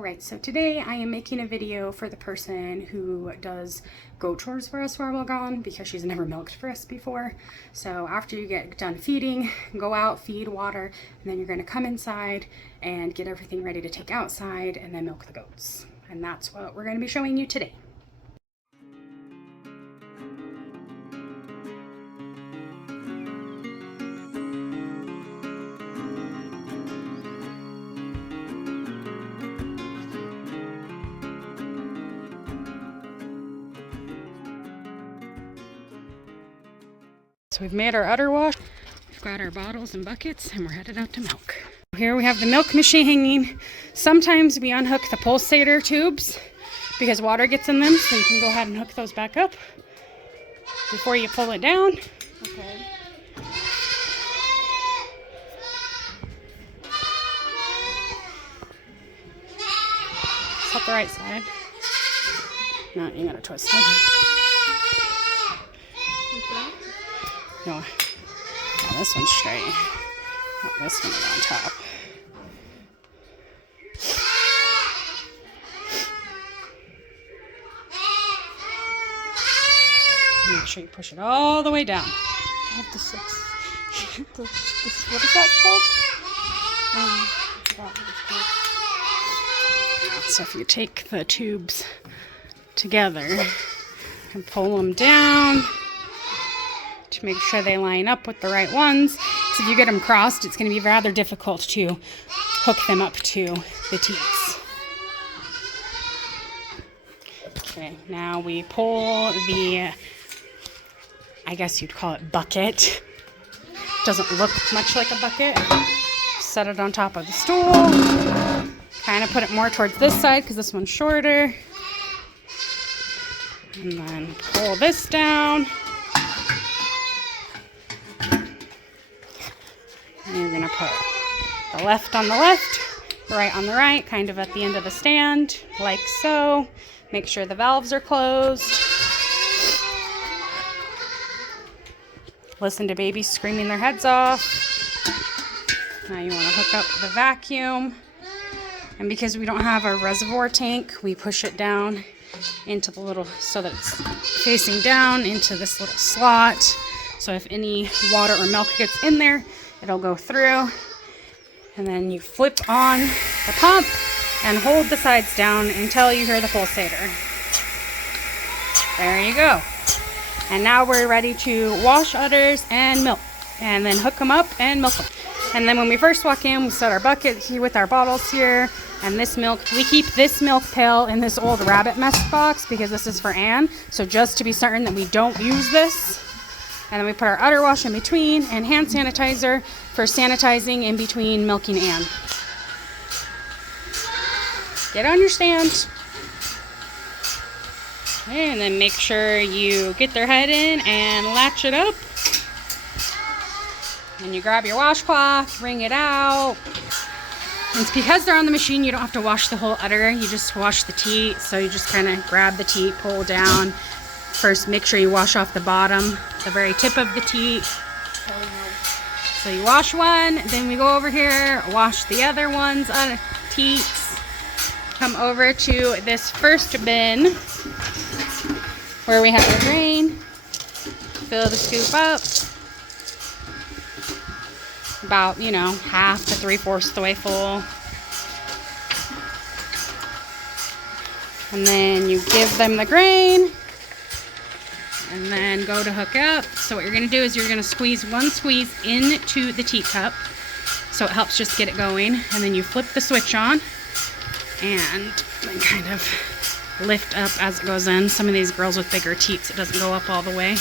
Alright, so today I am making a video for the person who does goat chores for us while we're gone because she's never milked for us before. So after you get done feeding, go out, feed, water, and then you're going to come inside and get everything ready to take outside and then milk the goats. And that's what we're going to be showing you today. So we've made our udder wash, we've got our bottles and buckets, and we're headed out to milk. Here we have the milk machine hanging. Sometimes we unhook the pulsator tubes because water gets in them, so you can go ahead and hook those back up before you pull it down. Okay. Is that the right side? No, you gotta twist it. No, yeah, this one's straight. Oh, this one is on top. Make sure you push it all the way down. I have this, what is that called? So if you take the tubes together and pull them down to make sure they line up with the right ones, because if you get them crossed, it's going to be rather difficult to hook them up to the teats. Okay, now we pull the, I guess you'd call it bucket. Doesn't look much like a bucket. Set it on top of the stool. Kind of put it more towards this side because this one's shorter. And then pull this down. And you're going to put the left on the left, the right on the right, kind of at the end of the stand, like so. Make sure the valves are closed. Listen to babies screaming their heads off. Now you want to hook up the vacuum. And because we don't have a reservoir tank, we push it down into the little, so that it's facing down into this little slot. So if any water or milk gets in there, it'll go through. And then you flip on the pump and hold the sides down until you hear the pulsator. There you go. And now we're ready to wash udders and milk, and then hook them up and milk them. And then when we first walk in, we set our bucket here with our bottles here, and this milk, we keep this milk pail in this old rabbit mess box because this is for Anne. So just to be certain that we don't use this. And then we put our udder wash in between and hand sanitizer for sanitizing in between milking Anne. Get on your stand. Okay, and then make sure you get their head in and latch it up. And you grab your washcloth, wring it out. And it's because they're on the machine, you don't have to wash the whole udder. You just wash the teat. So you just kind of grab the teat, pull down. First, make sure you wash off the bottom, the very tip of the teat. So you wash one, then we go over here, wash the other ones on teats. Come over to this first bin where we have the drain. Fill the scoop up. About, half to 3/4 the way full. And then you give them the grain. And then go to hook up. So what you're going to do is you're going to squeeze one squeeze into the teacup. So it helps just get it going. And then you flip the switch on. And then kind of lift up as it goes in. Some of these girls with bigger teats, it doesn't go up all the way.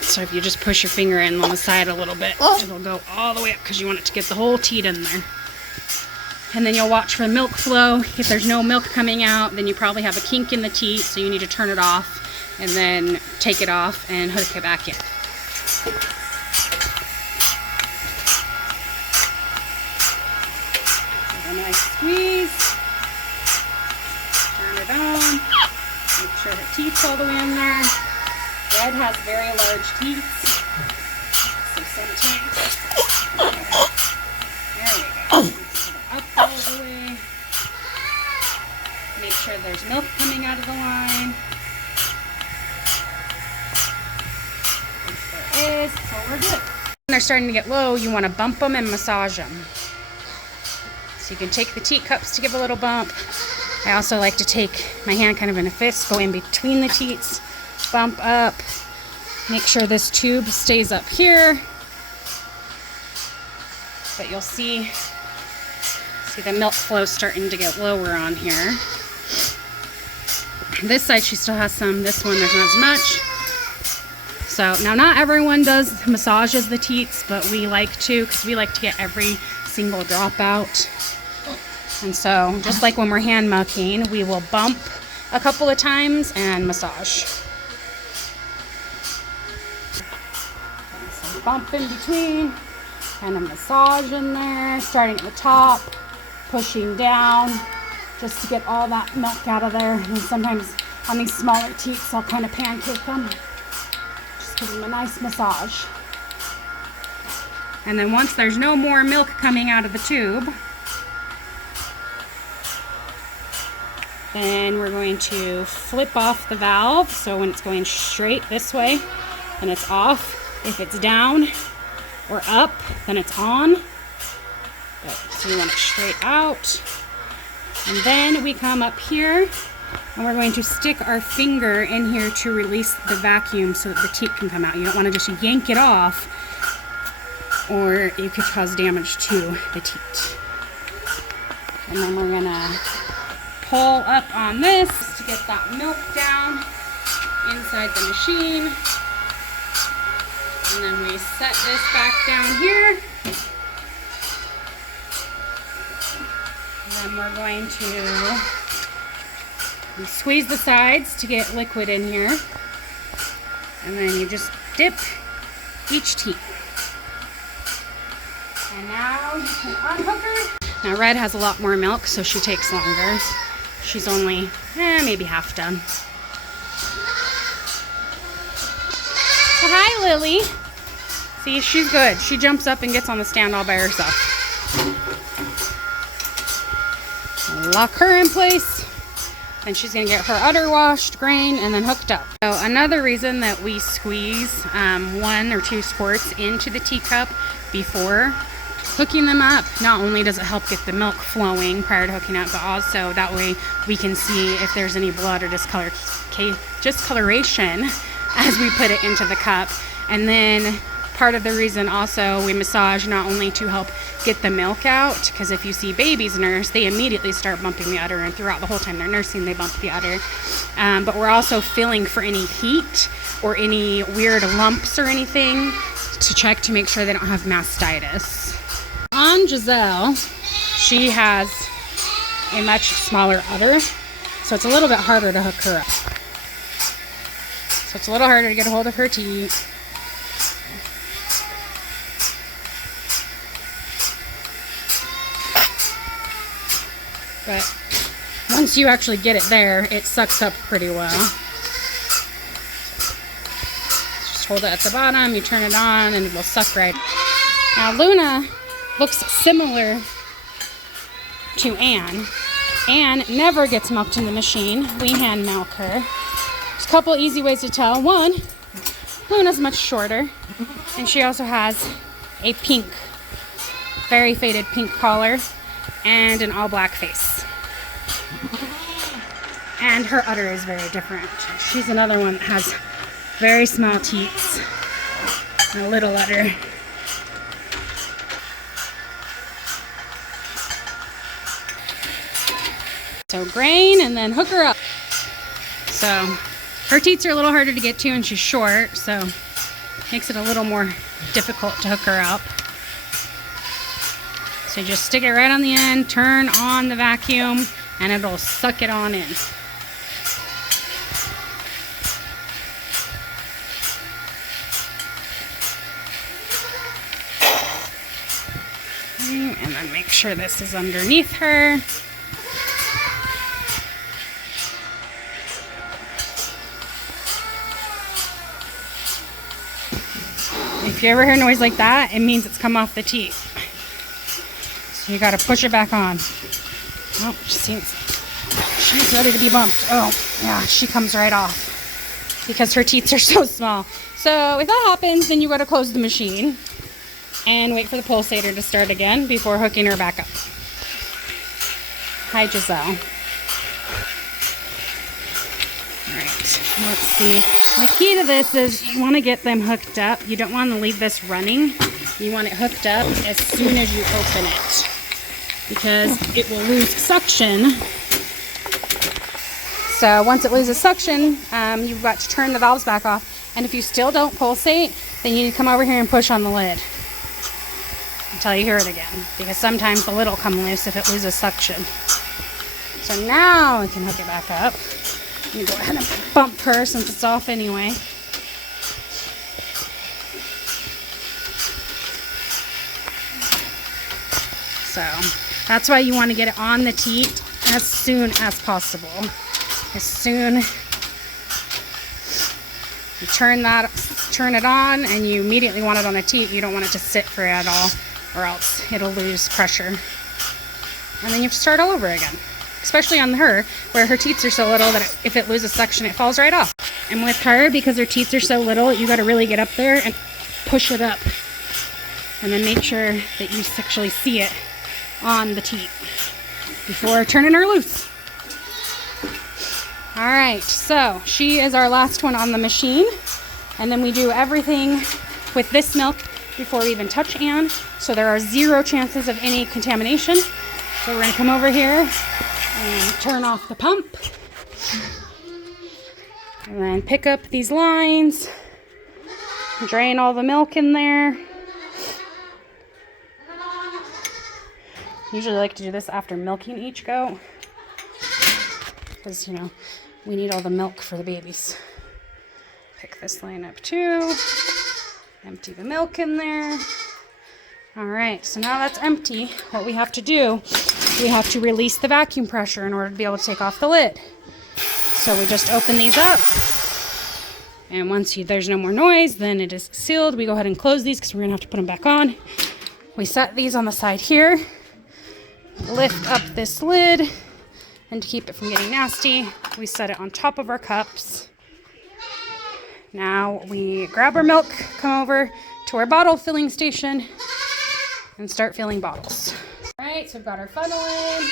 So if you just push your finger in on the side a little bit, it'll go all the way up because you want it to get the whole teat in there. And then you'll watch for milk flow. If there's no milk coming out, then you probably have a kink in the teat, so you need to turn it off and then take it off and hook it back in. So a nice squeeze. Turn it on. Make sure the teat's all the way in there. Red has very large teeth. There is, so we're good. When they're starting to get low, you want to bump them and massage them. So you can take the teacups to give a little bump. I also like to take my hand kind of in a fist, go in between the teats, bump up, make sure this tube stays up here. But you'll see the milk flow starting to get lower on here. This side she still has some, this one there's not as much. So now not everyone does massages the teats, but we like to, because we like to get every single drop out. And so just like when we're hand milking, we will bump a couple of times and massage. So bump in between, kind of massage in there, starting at the top, pushing down, just to get all that milk out of there. And sometimes on these smaller teats, I'll kind of pancake them. Just give them a nice massage. And then once there's no more milk coming out of the tube, then we're going to flip off the valve. So when it's going straight this way, then it's off. If it's down or up, then it's on. So you want it straight out. And then we come up here and we're going to stick our finger in here to release the vacuum so that the teat can come out. You don't want to just yank it off or you could cause damage to the teat. And then we're gonna pull up on this to get that milk down inside the machine. And then we set this back down here. And then we're going to squeeze the sides to get liquid in here. And then you just dip each teat. And now you can unhook her. Now Red has a lot more milk, so she takes longer. She's only maybe half done. So hi, Lily. See, she's good. She jumps up and gets on the stand all by herself. Lock her in place. And she's going to get her udder washed, grain, and then hooked up. So another reason that we squeeze 1 or 2 squirts into the teacup before hooking them up, not only does it help get the milk flowing prior to hooking up, but also that way we can see if there's any blood or discoloration as we put it into the cup. And then part of the reason also we massage not only to help get the milk out, because if you see babies nurse, they immediately start bumping the udder, and throughout the whole time they're nursing, they bump the udder. But we're also feeling for any heat or any weird lumps or anything to check to make sure they don't have mastitis. On Giselle, she has a much smaller udder, so it's a little bit harder to hook her up. So it's a little harder to get a hold of her teat. But once you actually get it there, it sucks up pretty well. Just hold it at the bottom, you turn it on, and it will suck right. Now Luna looks similar to Anne. Anne never gets milked in the machine. We hand milk her. There's a couple easy ways to tell. One, Luna's much shorter, and she also has a pink, very faded pink collar and an all black face. And her udder is very different. She's another one that has very small teats and a little udder. So grain and then hook her up. So her teats are a little harder to get to and she's short, so makes it a little more difficult to hook her up. So you just stick it right on the end, turn on the vacuum, and it'll suck it on in. And then make sure this is underneath her. If you ever hear a noise like that, it means it's come off the teat. So you gotta push it back on. Oh, she's ready to be bumped. Oh, yeah, she comes right off because her teats are so small. So if that happens, then you got to close the machine and wait for the pulsator to start again before hooking her back up. Hi, Giselle. All right, let's see. The key to this is you want to get them hooked up. You don't want to leave this running. You want it hooked up as soon as you open it, because it will lose suction. So once it loses suction, you've got to turn the valves back off. And if you still don't pulsate, then you need to come over here and push on the lid until you hear it again, because sometimes the lid will come loose if it loses suction. So now we can hook it back up. You go ahead and bump her since it's off anyway. So that's why you want to get it on the teat as soon as possible. As soon you turn it on, and you immediately want it on the teat. You don't want it to sit for it at all, or else it'll lose pressure. And then you have to start all over again. Especially on her, where her teats are so little that if it loses suction, it falls right off. And with her, because her teats are so little, you got to really get up there and push it up. And then make sure that you actually see it on the teat before turning her loose. All right, so she is our last one on the machine. And then we do everything with this milk before we even touch Anne. So there are 0 chances of any contamination. So we're gonna come over here and turn off the pump. And then pick up these lines. Drain all the milk in there. Usually I like to do this after milking each goat, because, you know, we need all the milk for the babies. Pick this line up too. Empty the milk in there. All right, so now that's empty. What we have to do, we have to release the vacuum pressure in order to be able to take off the lid. So we just open these up. And once there's no more noise, then it is sealed. We go ahead and close these because we're gonna have to put them back on. We set these on the side here. Lift up this lid, and to keep it from getting nasty, we set it on top of our cups. Now we grab our milk, come over to our bottle filling station, and start filling bottles. All right, so we've got our funnel in,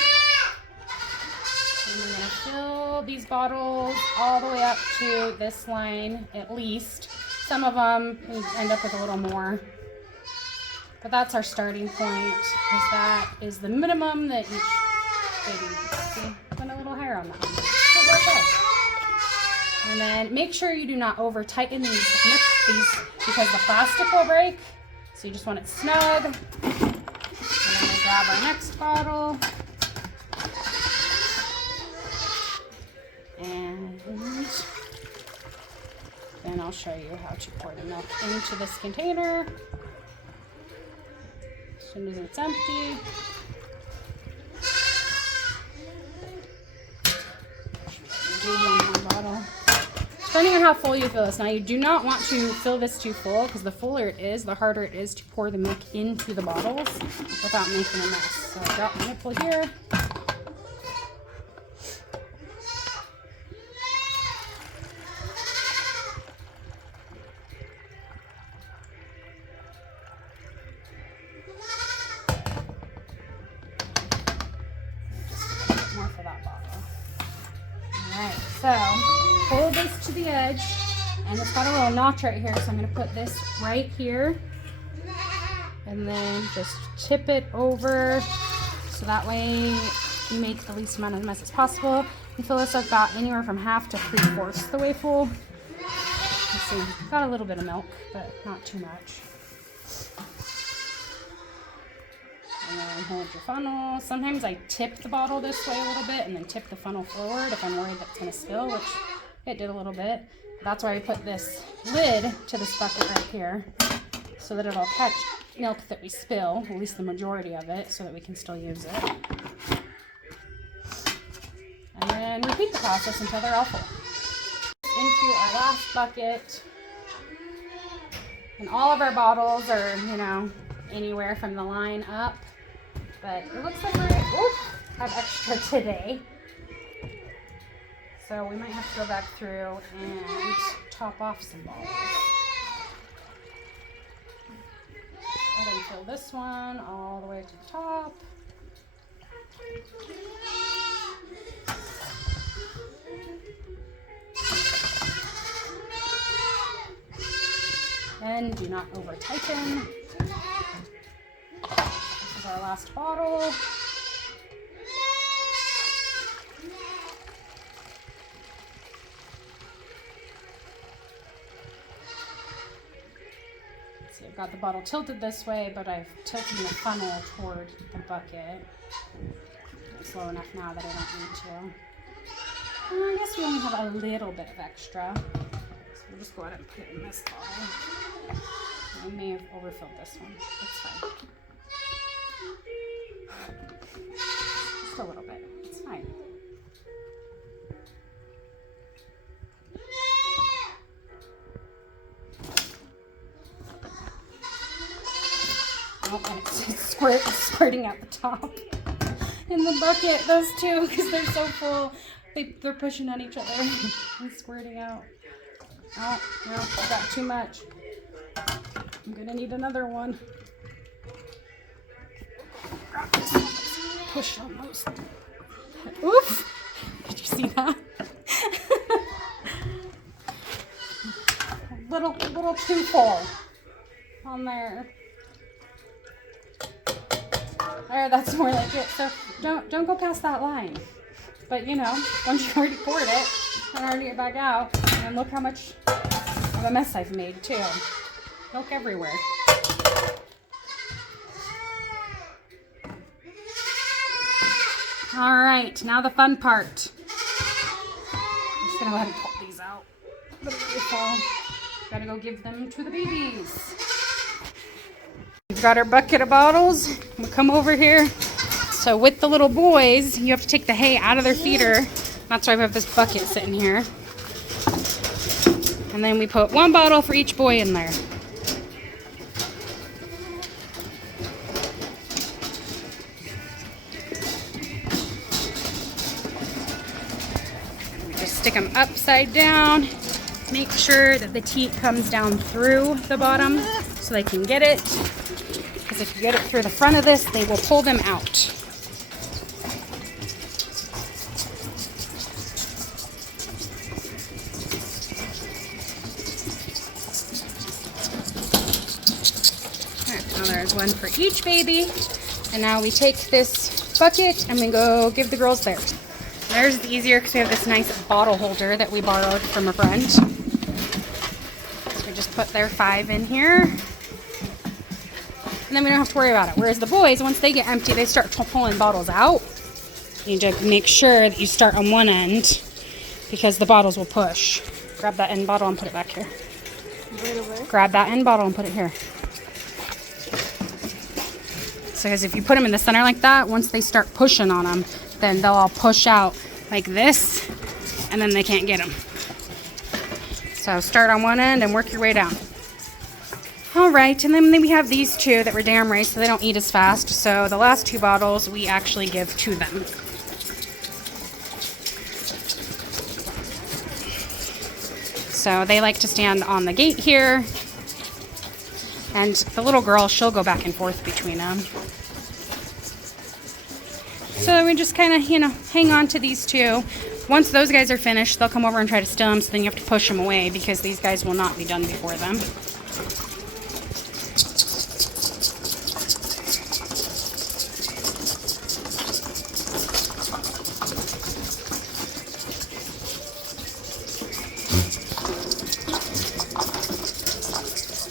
and we're gonna fill these bottles all the way up to this line at least. Some of them we end up with a little more. But that's our starting point, because that is the minimum that each baby needs. See, put a little hair on that one. Okay. And then make sure you do not over tighten these because the plastic will break. So you just want it snug. And then we'll grab our next bottle. And then I'll show you how to pour the milk into this container. As soon as it's empty, do one more bottle. Depending on how full you fill this. Now, you do not want to fill this too full, because the fuller it is, the harder it is to pour the milk into the bottles without making a mess. So I've got my nipple here. So, hold this to the edge, and it's got a little notch right here, so I'm going to put this right here, and then just tip it over, so that way you make the least amount of mess as possible. You fill this up about anywhere from half to 3/4 the way full. Let's see, got a little bit of milk, but not too much. And then hold your funnel. Sometimes I tip the bottle this way a little bit and then tip the funnel forward if I'm worried that it's going to spill, which it did a little bit. That's why we put this lid to this bucket right here, so that it'll catch milk that we spill, at least the majority of it, so that we can still use it. And then repeat the process until they're all full. Into our last bucket. And all of our bottles are, you know, anywhere from the line up. But it looks like we have extra today. So we might have to go back through and top off some bottles. fill this one all the way to the top. And do not over tighten. This is our last bottle. See, I've got the bottle tilted this way, but I've tilted the funnel toward the bucket. It's low enough now that I don't need to. I guess we only have a little bit of extra. So we'll just go ahead and put it in this bottle. I may have overfilled this one. That's fine. Just a little bit. It's fine. Oh, and it's squirting out the top in the bucket. Those two, because they're so full, they're pushing on each other and squirting out. Oh, no, I got too much. I'm gonna need another one. Push on those. Oof! Did you see that? little too full on there. There, that's more like it. So don't go past that line. But you know, once you already poured it, and already get back out, and look how much of a mess I've made too. Milk everywhere. All right, now the fun part. I'm just gonna let him pull these out. Gotta go give them to the babies. We've got our bucket of bottles. We'll come over here. So with the little boys, you have to take the hay out of their feeder. That's why we have this bucket sitting here. And then we put one bottle for each boy in there. We just stick them upside down. Make sure that the teat comes down through the bottom so they can get it. Because if you get it through the front of this, they will pull them out. Now there's one for each baby. And now we take this bucket and we go give the girls theirs. Theirs is easier because we have this nice bottle holder that we borrowed from a friend. So we just put their 5 in here. And then we don't have to worry about it. Whereas the boys, once they get empty, they start pulling bottles out. You need to make sure that you start on one end because the bottles will push. Grab that end bottle and put it back here. Grab that end bottle and put it here. So because if you put them in the center like that, once they start pushing on them, then they'll all push out like this, and then they can't get them. So start on one end and work your way down. All right, and then we have these two that were dam raised, so they don't eat as fast. So the last 2 bottles we actually give to them. So they like to stand on the gate here. And the little girl, she'll go back and forth between them. So we just kind of, you know, hang on to these 2. Once those guys are finished, they'll come over and try to steal them, so then you have to push them away because these guys will not be done before them.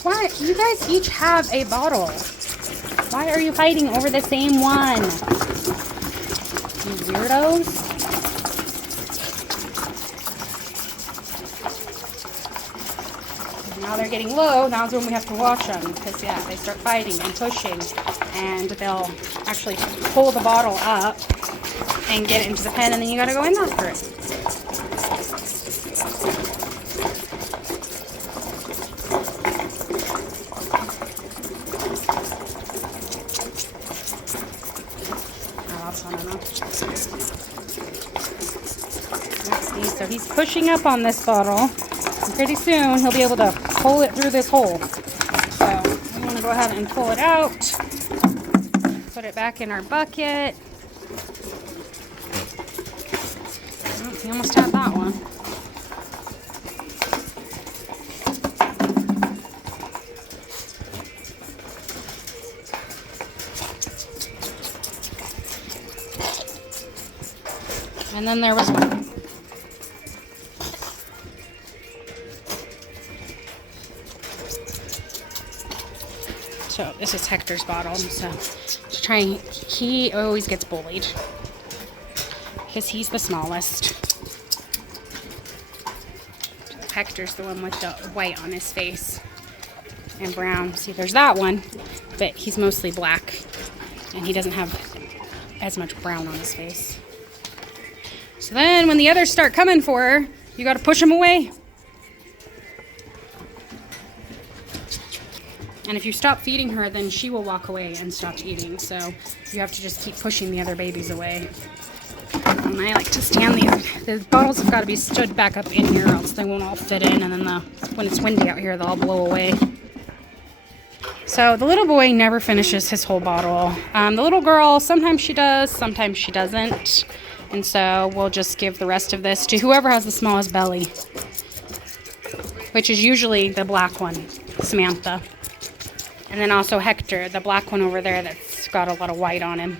What? You guys each have a bottle. Why are you fighting over the same one? You weirdos. Now they're getting low. Now's when we have to watch them because, yeah, they start fighting and pushing, and they'll actually pull the bottle up and get it into the pen, and then you got to go in after it. So he's pushing up on this bottle, and pretty soon he'll be able to pull it through this hole. So we want to go ahead and pull it out. Put it back in our bucket. Oh, he almost had that one. And then there was one. So this is Hector's bottle. So to try, he always gets bullied because he's the smallest. Hector's the one with the white on his face and brown. See, there's that one, but he's mostly black and he doesn't have as much brown on his face. So then when the others start coming for her, you got to push them away. And if you stop feeding her, then she will walk away and stop eating. So you have to just keep pushing the other babies away. And I like to stand the bottles have got to be stood back up in here, or else they won't all fit in. And then when it's windy out here, they'll all blow away. So the little boy never finishes his whole bottle. The little girl, sometimes she does, sometimes she doesn't. And so we'll just give the rest of this to whoever has the smallest belly, which is usually the black one, Samantha. And then also Hector, the black one over there that's got a lot of white on him.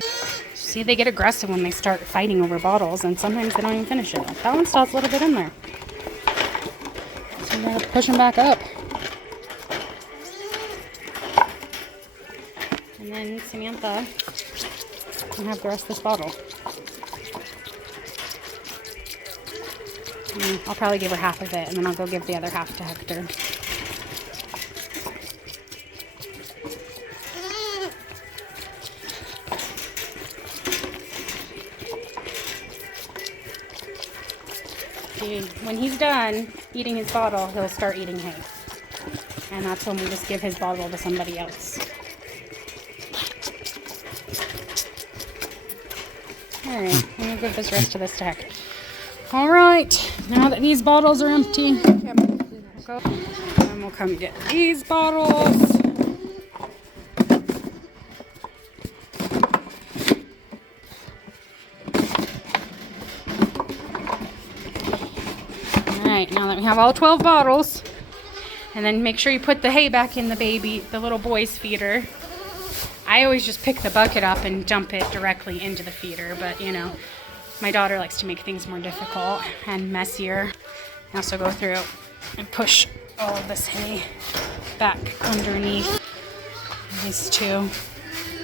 See, they get aggressive when they start fighting over bottles, and sometimes they don't even finish it. That one still has a little bit in there. So we gotta push them back up. And then Samantha can have the rest of this bottle. I'll probably give her half of it, and then I'll go give the other half to Hector. When he's done eating his bottle, he'll start eating hay. And that's when we just give his bottle to somebody else. Alright, I'm going to give this rest of this to Hector. Alright, now that these bottles are empty, we'll come get these bottles. Alright, now that we have all 12 bottles, and then make sure you put the hay back in the little boy's feeder. I always just pick the bucket up and dump it directly into the feeder, but you know, my daughter likes to make things more difficult and messier. I also go through and push all of this hay back underneath these two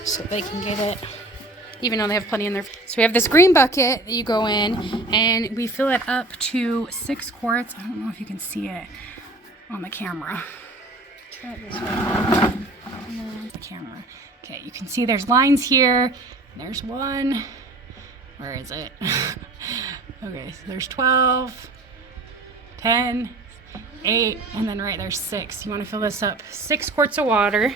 so they can get it, even though they have plenty in there. So we have this green bucket that you go in, and we fill it up to 6 quarts. I don't know if you can see it on the camera. Try it this way. The camera. Okay, you can see there's lines here. There's one. Where is it? Okay, so there's 12, 10, 8, and then right there's 6. You want to fill this up 6 quarts of water.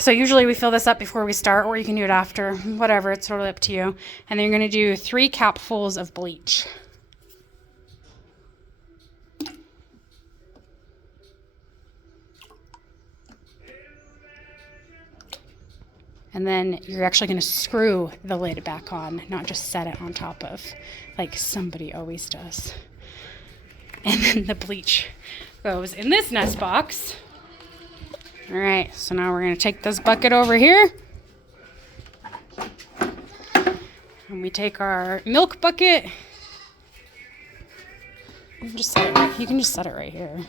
So usually we fill this up before we start, or you can do it after, whatever, it's totally up to you. And then you're going to do 3 capfuls of bleach. And then you're actually going to screw the lid back on, not just set it on top of, like somebody always does. And then the bleach goes in this nest box. All right, so now we're going to take this bucket over here. And we take our milk bucket. You can just set it right here.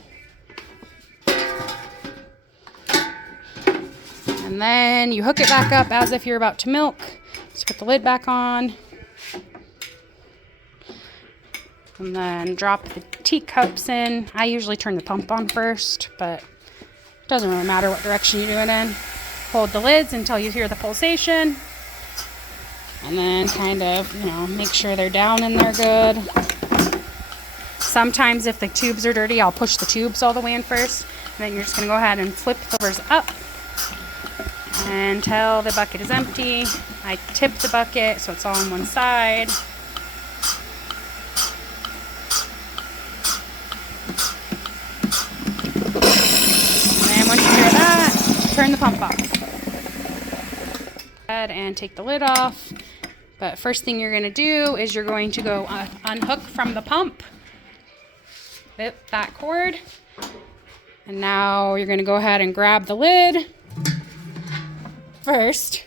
And then you hook it back up as if you're about to milk. Just put the lid back on. And then drop the teacups in. I usually turn the pump on first, but it doesn't really matter what direction you do it in. Hold the lids until you hear the pulsation. And then kind of, make sure they're down and they're good. Sometimes if the tubes are dirty, I'll push the tubes all the way in first. And then you're just going to go ahead and flip the covers up until the bucket is empty. I tip the bucket so it's all on one side. turn the pump off. And take the lid off. But first thing you're going to do is you're going to go unhook from the pump. Whip that cord. And now you're going to go ahead and grab the lid. First,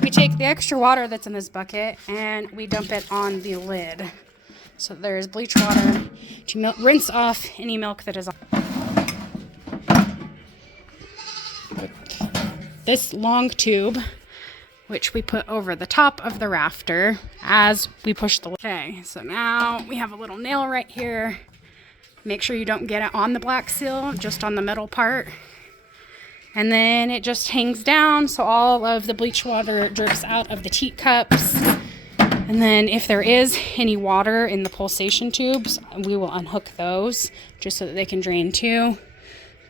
we take the extra water that's in this bucket and we dump it on the lid. So there's bleach water to rinse off any milk that is on. This long tube, which we put over the top of the rafter as we push the lid. Okay, so now we have a little nail right here. Make sure you don't get it on the black seal, just on the metal part. And then it just hangs down, so all of the bleach water drips out of the teat cups. And then if there is any water in the pulsation tubes, we will unhook those just so that they can drain too.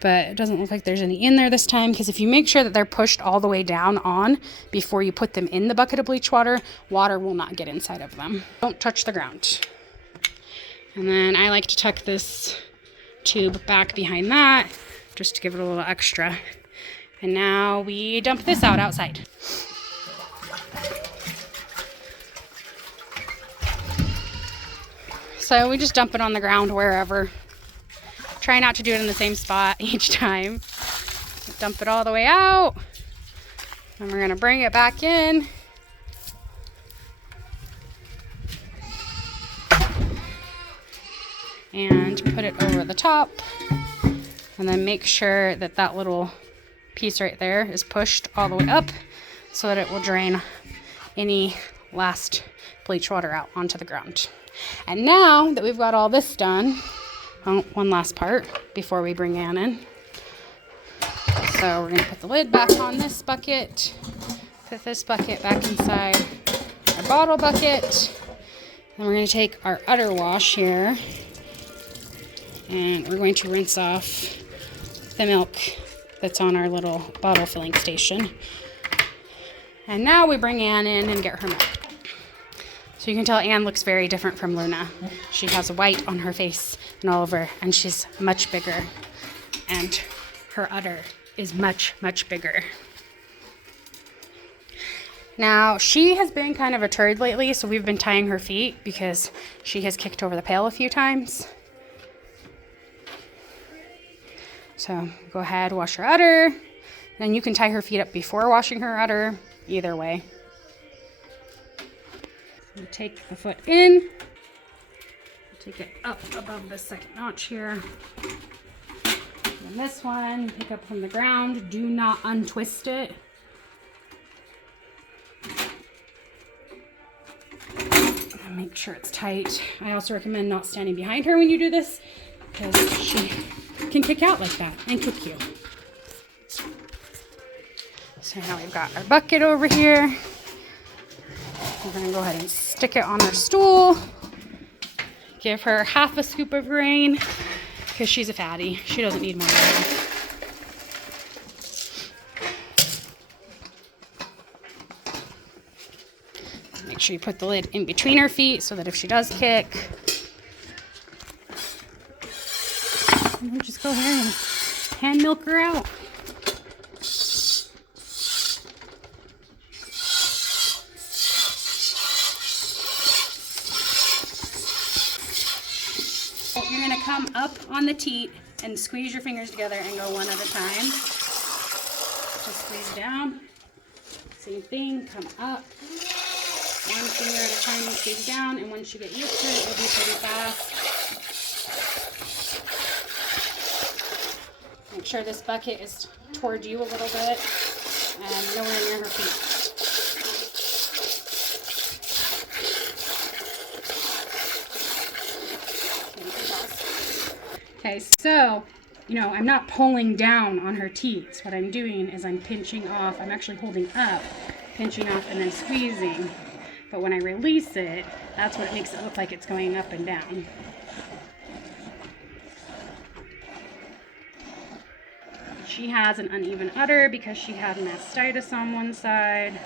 But it doesn't look like there's any in there this time, because if you make sure that they're pushed all the way down on before you put them in the bucket of bleach water, water will not get inside of them. Don't touch the ground. And then I like to tuck this tube back behind that just to give it a little extra. And now we dump this out outside. So we just dump it on the ground wherever. Try not to do it in the same spot each time. Dump it all the way out. And we're gonna bring it back in. And put it over the top. And then make sure that that little piece right there is pushed all the way up so that it will drain any last bleach water out onto the ground. And now that we've got all this done, one last part before we bring Anne in. So we're going to put the lid back on this bucket, put this bucket back inside our bottle bucket. Then we're going to take our udder wash here and we're going to rinse off the milk that's on our little bottle filling station. And now we bring Anne in and get her milk. So you can tell Anne looks very different from Luna. She has white on her face and all over, and she's much bigger. And her udder is much, much bigger. Now, she has been kind of a turd lately, so we've been tying her feet because she has kicked over the pail a few times. So go ahead, wash her udder. Then you can tie her feet up before washing her udder, either way. So take the foot in, take it up above the second notch here. And this one, pick up from the ground. Do not untwist it. And make sure it's tight. I also recommend not standing behind her when you do this because she can kick out like that and kick you. So now we've got our bucket over here. We're going to go ahead and stick it on our stool. Give her half a scoop of rain because she's a fatty. She doesn't need more rain. Make sure you put the lid in between her feet so that if she does kick, we'll just go ahead and hand milk her out. You're going to come up on the teat and squeeze your fingers together and go one at a time. Just squeeze down. Same thing, come up. One finger at a time and squeeze down, and once you get used to it, it'll be pretty fast. Make sure this bucket is toward you a little bit and nowhere near her feet. Okay, so, I'm not pulling down on her teats. What I'm doing is I'm pinching off. I'm actually holding up, pinching off, and then squeezing. But when I release it, that's what makes it look like it's going up and down. She has an uneven udder because she had mastitis on one side.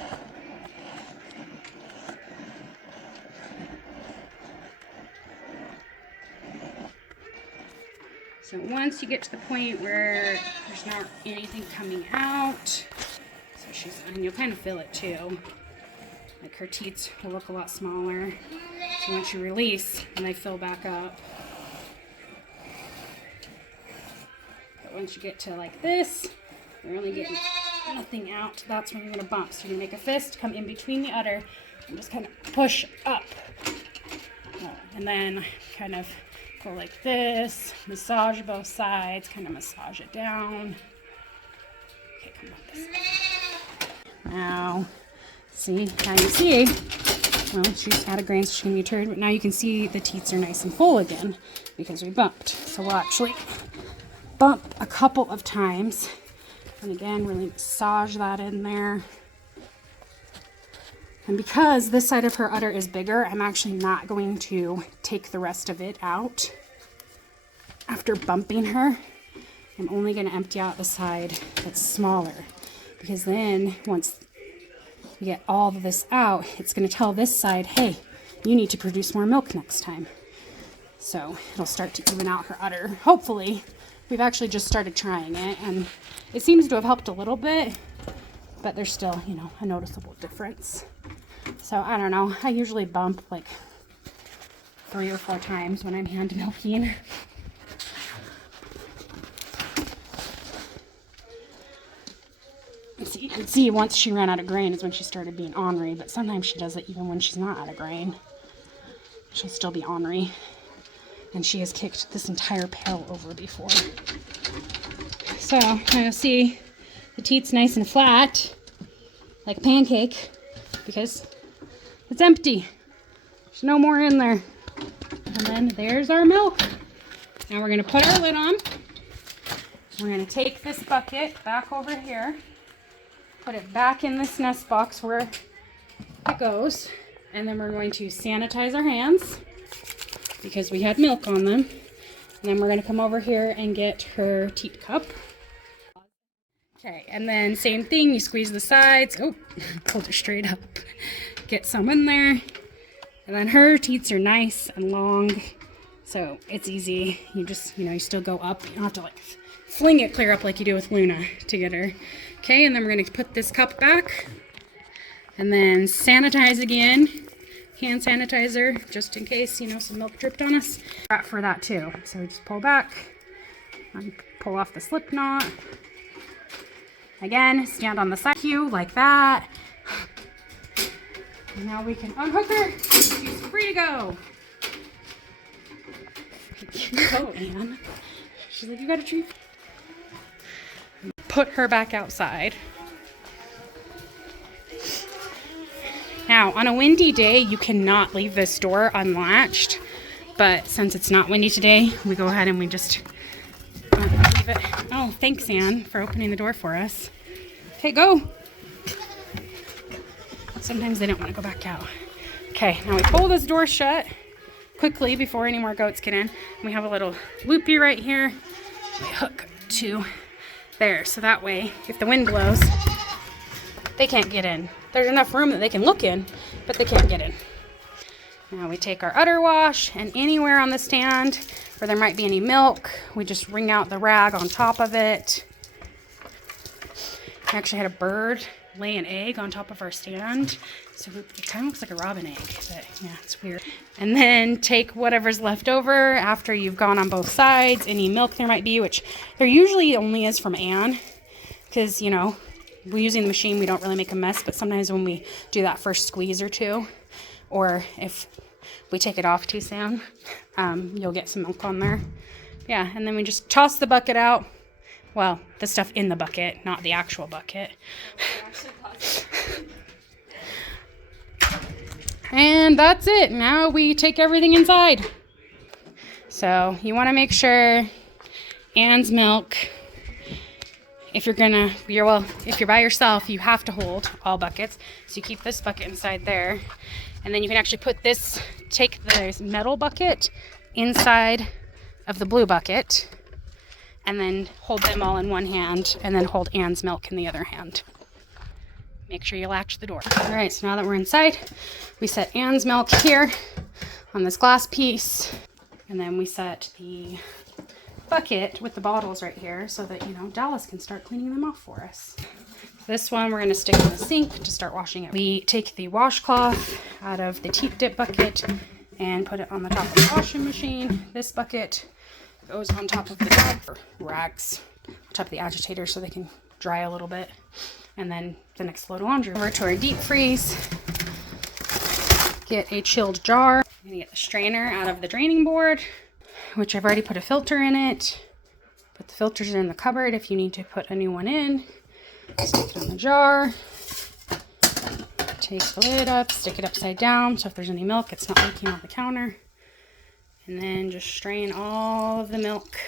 So once you get to the point where there's not anything coming out, so and you'll kind of feel it too. Like her teats will look a lot smaller. So once you release, and they fill back up. But once you get to like this, you're only getting nothing out. That's when you're gonna bump. So you're gonna make a fist, come in between the udder, and just kind of push up. And then kind of go like this, massage both sides, kind of massage it down. Okay, come on this way. Now, see, now you see, well, she's out of grain, so she's gonna be turd, but now you can see the teats are nice and full again because we bumped. So we'll actually bump a couple of times. And again, really massage that in there. And because this side of her udder is bigger, I'm actually not going to take the rest of it out after bumping her. I'm only going to empty out the side that's smaller, because then once you get all of this out, it's going to tell this side, hey, you need to produce more milk next time. So it'll start to even out her udder. Hopefully. We've actually just started trying it, and it seems to have helped a little bit, but there's still, you know, a noticeable difference. So I don't know. I usually bump like 3 or 4 times when I'm hand milking. You can see once she ran out of grain is when she started being ornery, but sometimes she does it even when she's not out of grain. She'll still be ornery. And she has kicked this entire pail over before. So now see the teat's nice and flat, like a pancake, because it's empty. There's no more in there. And then there's our milk. Now we're gonna put our lid on. We're gonna take this bucket back over here, put it back in this nest box where it goes, and then we're going to sanitize our hands because we had milk on them. And then we're going to come over here and get her teat cup. Okay, and then same thing, you squeeze the sides. Oh, pulled her straight up. Get some in there. And then her teats are nice and long, so it's easy. You just, you know, you still go up. You don't have to like fling it clear up like you do with Luna to get her. Okay, and then we're going to put this cup back and then sanitize again. Hand sanitizer, just in case, you know, some milk dripped on us. For that too. So we just pull back and pull off the slip knot. Again, stand on the side cue like that. And now we can unhook her. She's free to go. Go, Anne. She's like, you got a treat. Put her back outside. Now, on a windy day, you cannot leave this door unlatched, but since it's not windy today, we go ahead and we just leave it. Oh, thanks, Anne, for opening the door for us. Okay, go. Sometimes they don't want to go back out. Okay, now we pull this door shut quickly before any more goats get in. We have a little loopy right here. We hook to there, so that way, if the wind blows, they can't get in. There's enough room that they can look in, but they can't get in. Now we take our udder wash, and anywhere on the stand where there might be any milk, we just wring out the rag on top of it. I actually had a bird lay an egg on top of our stand, so it kind of looks like a robin egg, but yeah, it's weird. And then take whatever's left over after you've gone on both sides, any milk there might be, which there usually only is from Anne, because, you know, we're using the machine, we don't really make a mess, but sometimes when we do that first squeeze or two, or if we take it off too soon, you'll get some milk on there. Yeah, and then we just toss the bucket out. Well, the stuff in the bucket, not the actual bucket. And that's it. Now we take everything inside. So you want to make sure Anne's milk, if you're by yourself, you have to hold all buckets. So you keep this bucket inside there. And then you can actually take the metal bucket inside of the blue bucket and then hold them all in one hand and then hold Anne's milk in the other hand. Make sure you latch the door. All right, so now that we're inside, we set Anne's milk here on this glass piece. And then we set the bucket with the bottles right here so that, you know, Dallas can start cleaning them off for us. This one we're going to stick in the sink to start washing it. We take the washcloth out of the teat dip bucket and put it on the top of the washing machine. This bucket goes on top of the dog rags, on top of the agitator so they can dry a little bit. And then the next load of laundry. Over to our deep freeze. Get a chilled jar. I'm going to get the strainer out of the draining board, which I've already put a filter in it. Put the filters in the cupboard if you need to put a new one in. Stick it on the jar. Take the lid up, stick it upside down so if there's any milk it's not leaking on the counter. And then just strain all of the milk.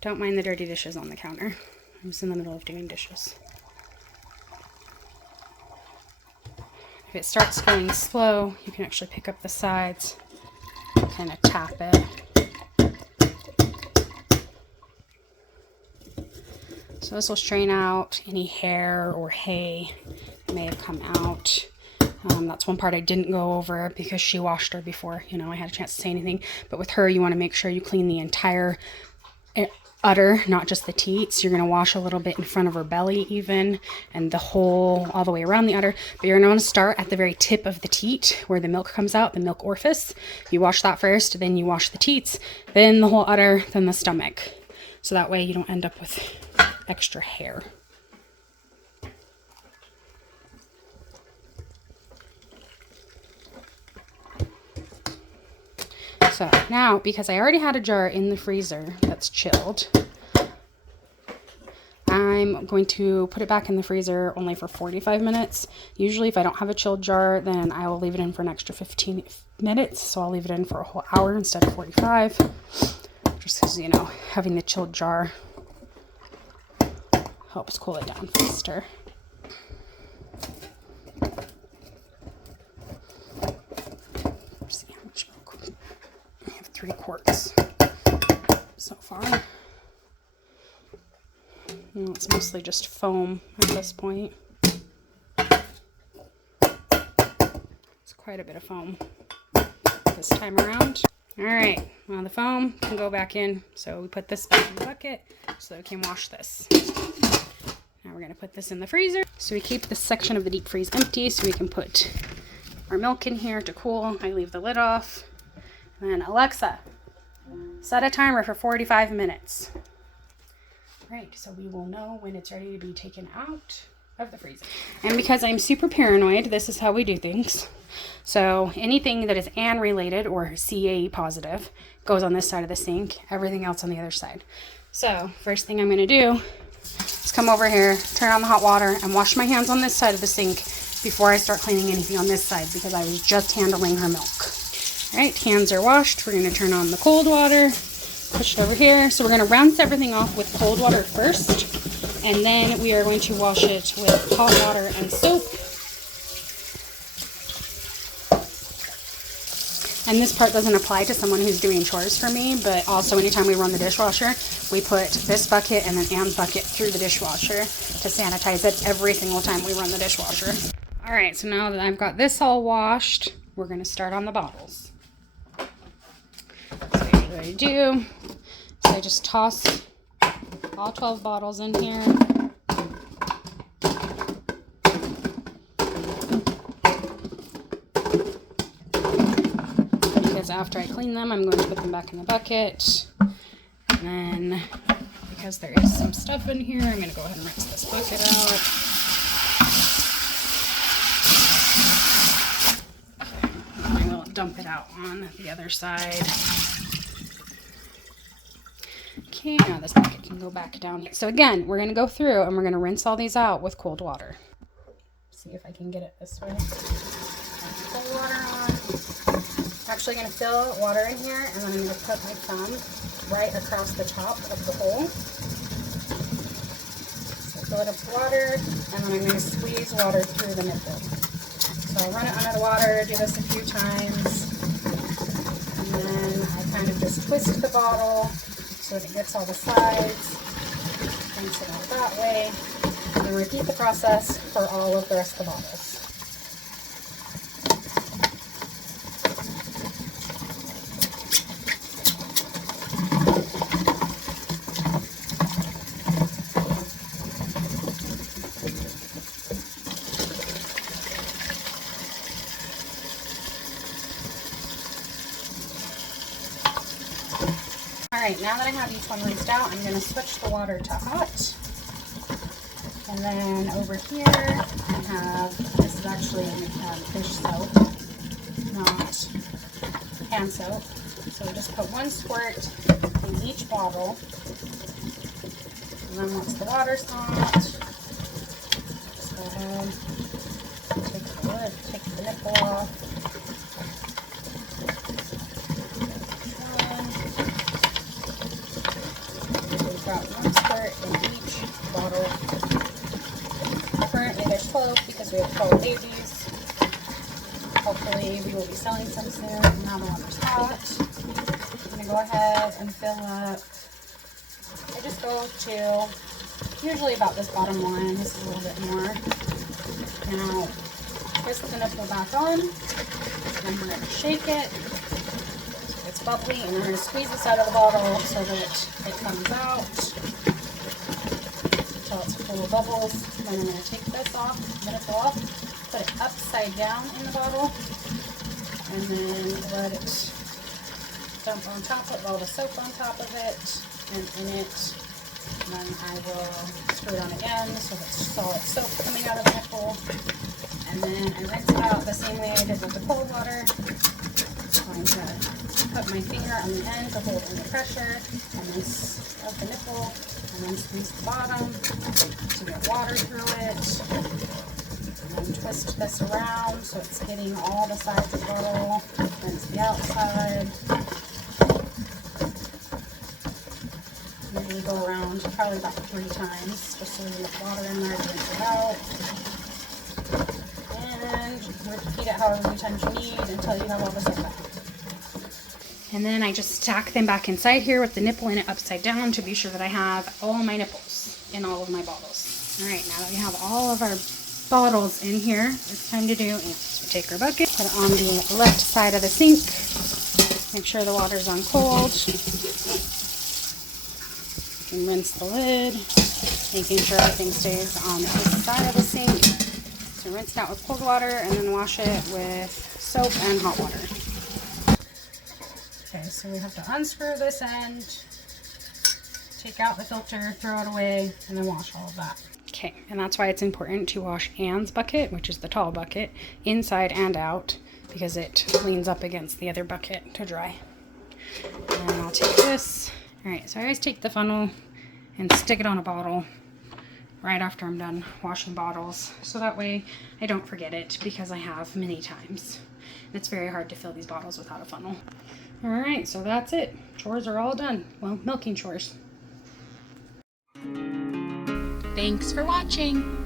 Don't mind the dirty dishes on the counter. I'm just in the middle of doing dishes. If it starts going slow, you can actually pick up the sides, kind of tap it. So this will strain out any hair or hay that may have come out. That's one part I didn't go over because she washed her before, you know, I had a chance to say anything. But with her, you want to make sure you clean the entire udder, not just the teats. You're going to wash a little bit in front of her belly even, and the whole, all the way around the udder. But you're going to start at the very tip of the teat where the milk comes out, the milk orifice. You wash that first, then you wash the teats, then the whole udder, then the stomach. So that way you don't end up with extra hair. So now, because I already had a jar in the freezer that's chilled, I'm going to put it back in the freezer only for 45 minutes. Usually if I don't have a chilled jar, then I will leave it in for an extra 15 minutes. So I'll leave it in for a whole hour instead of 45. Just because, you know, having the chilled jar helps cool it down faster. Let's see how much milk. I have 3 quarts so far. And it's mostly just foam at this point. It's quite a bit of foam this time around. All right, well, the foam can go back in, so we put this back in the bucket so that we can wash this. Now we're going to put this in the freezer. So we keep this section of the deep freeze empty so we can put our milk in here to cool. I leave the lid off. And then Alexa, set a timer for 45 minutes. Right, so we will know when it's ready to be taken out of the freezer. And because I'm super paranoid, this is how we do things. So anything that is AN related or CAE positive goes on this side of the sink, everything else on the other side. So first thing I'm going to do is come over here, turn on the hot water, and wash my hands on this side of the sink before I start cleaning anything on this side because I was just handling her milk. All right, hands are washed. We're going to turn on the cold water, push it over here. So we're going to rinse everything off with cold water first, and then we are going to wash it with hot water and soap. And this part doesn't apply to someone who's doing chores for me, but also anytime we run the dishwasher, we put this bucket and then Anne's bucket through the dishwasher to sanitize it every single time we run the dishwasher. All right, so now that I've got this all washed, we're going to start on the bottles. So what I do is I just toss all 12 bottles in here. Because after I clean them, I'm going to put them back in the bucket. And then, because there is some stuff in here, I'm going to go ahead and rinse this bucket out. I will dump it out on the other side. Okay, now this bucket can go back down here. So again, we're going to go through and we're going to rinse all these out with cold water. See if I can get it this way. Cold water on. I'm actually going to fill water in here, and then I'm going to put my thumb right across the top of the hole. So fill it up with water, and then I'm going to squeeze water through the nipple. So I'll run it under the water, do this a few times, and then I kind of just twist the bottle so that it gets all the sides, rinse it out that way, and then repeat the process for all of the rest of the bottles. Alright, now that I have each one rinsed out, I'm going to switch the water to hot. And then over here, I have, this is actually fish soap, not hand soap. So we just put 1 squirt in each bottle. And then once the water's hot, just go ahead, take the lid, take the nipple off. We've got 1 squirt in each bottle. Currently there's 12 because we have 12 babies. Hopefully we will be selling some soon. Now the water's hot. I'm going to go ahead and fill up. I just go to usually about this bottom line. This is a little bit more. Now twist the nipple back on. And we're going to shake it. It's bubbly, and we're going to squeeze this out of the bottle so that it comes out until it's full of bubbles. Then I'm going to take this off, the nipple off, put it upside down in the bottle, and then let it dump on top of all the soap on top of it and in it. And then I will screw it on again so that solid soap coming out of the nipple. And then I rinse it out the same way I did with the cold water. I'm going to put my finger on the end to hold under pressure and then of the nipple, and then squeeze the bottom to get water through it. And then twist this around so it's hitting all the sides of the bottle, rinse the outside. Usually go around probably about 3 times just so there's enough water in there to rinse it out. And repeat it however many times you need until you have all the soap out. And then I just stack them back inside here with the nipple in it upside down to be sure that I have all my nipples in all of my bottles. Alright, now that we have all of our bottles in here, it's time to do is we take our bucket, put it on the left side of the sink, make sure the water's on cold, and rinse the lid, making sure everything stays on this side of the sink. So rinse it out with cold water and then wash it with soap and hot water. Okay, so we have to unscrew this end, take out the filter, throw it away, and then wash all of that. Okay, and that's why it's important to wash Anne's bucket, which is the tall bucket, inside and out, because it leans up against the other bucket to dry. And I'll take this. Alright, so I always take the funnel and stick it on a bottle right after I'm done washing bottles, so that way I don't forget it, because I have many times. It's very hard to fill these bottles without a funnel. Alright, so that's it. Chores are all done. Well, milking chores. Thanks for watching.